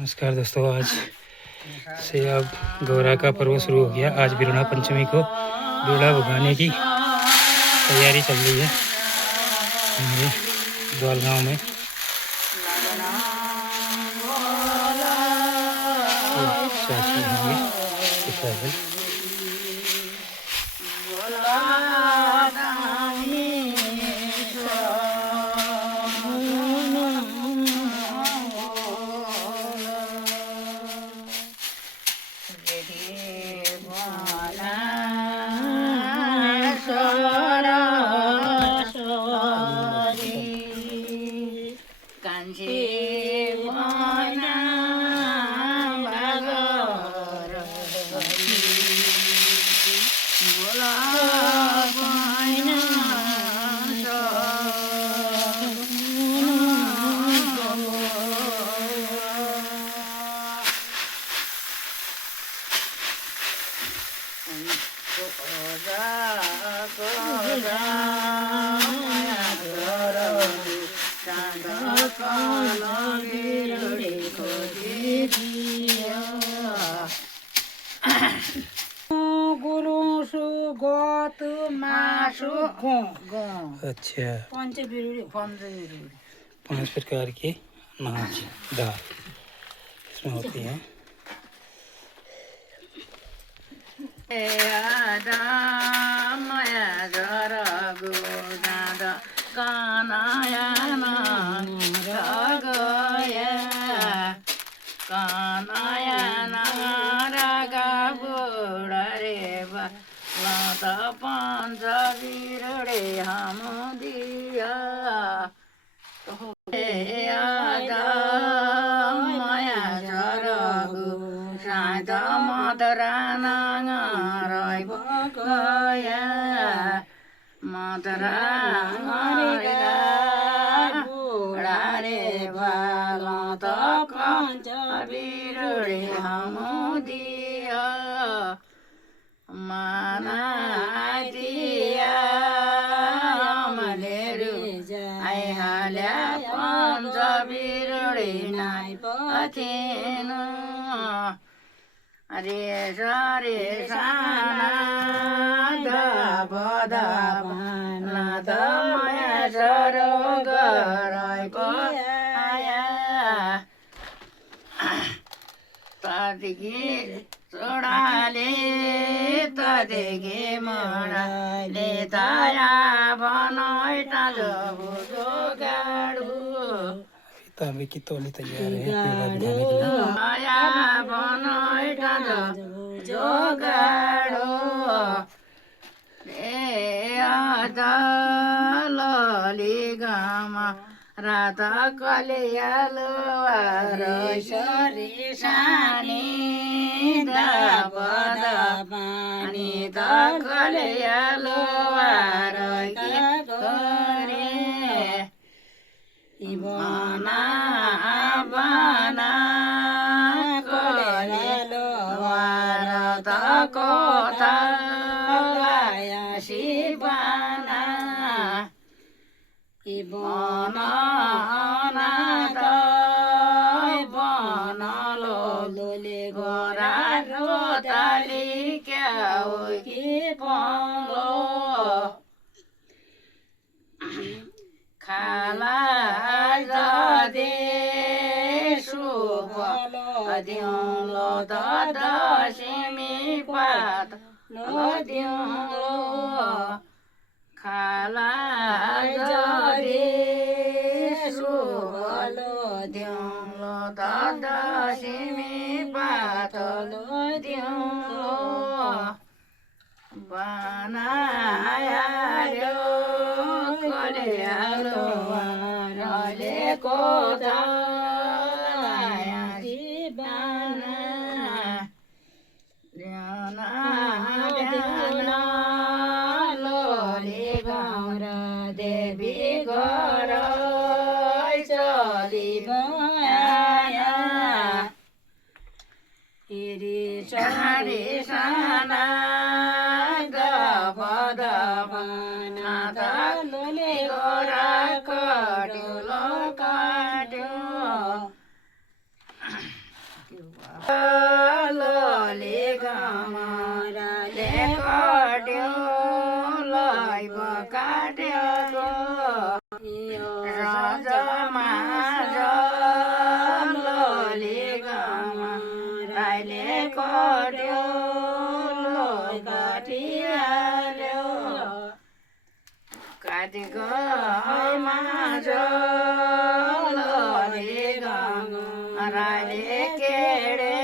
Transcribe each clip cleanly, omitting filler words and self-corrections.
नमस्कार दोस्तों, आज से अब गौरा का पर्व शुरू हो गया। आज बिरुणा पंचमी को बिरुड़ा भुगाने की तैयारी चल रही है हमारे ग्वाल गाँव में। चाची होंगे पिताजी। अच्छा, 5 प्रकार के अनाज दाल इसमें होती है। तांबे की तौली तैयार है पेड़ा बनाने के राधा कलियालो शानी पानी कलियालो बना बना कलियालो कोता शिवाना लोले गमराले काट्यो लैब काट्यो राजमा लोले गमराले काट्यो लै काटिहाल्यो काटेको लोले गमराले केडे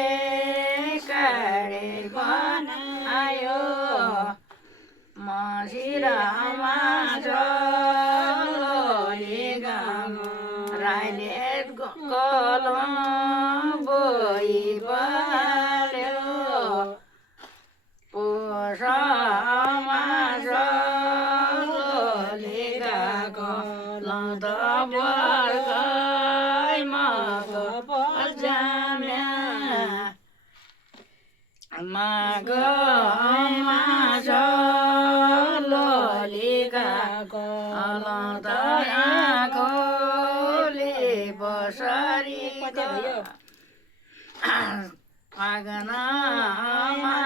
काडे बनायो मसिरामा लोले गमराले कलम बोइ बाल्यो पोषमा लोले कलम त बर्खैमा जाम्या माघमा लोले कलम त आँखोले बसरी फागनमा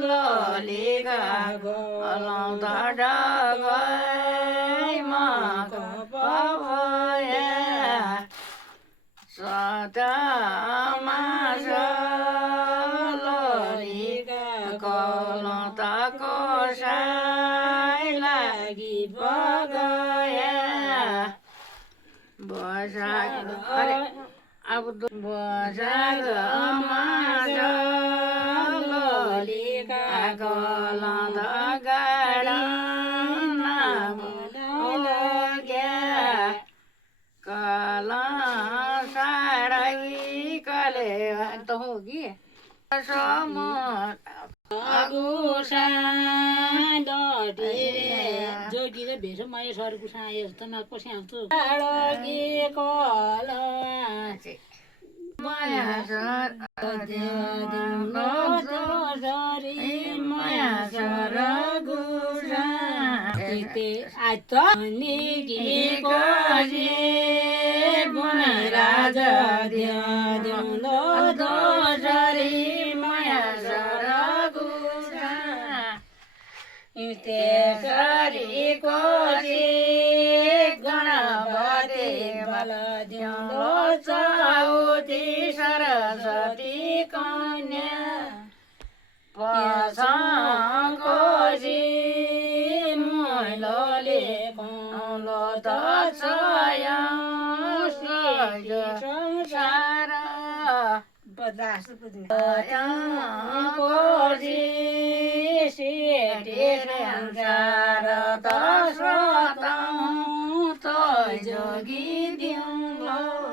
लोले कलम त डगैमा पभया सतमा लोले कलम त कसै लागि बगया बसाग अब बसागमा लोले कलम त गाडा कलम साराई कले त होगी जोगी र भेष माया सरको साय जस्तोमा पस्याउँछु राजा त्यसरी कोशी गणपति बल दिउँदो चौती सरस्वती कन्या कोशी मैलोले कौलो त संसार कोशी संसार त स्रोत जोगी दिउँलो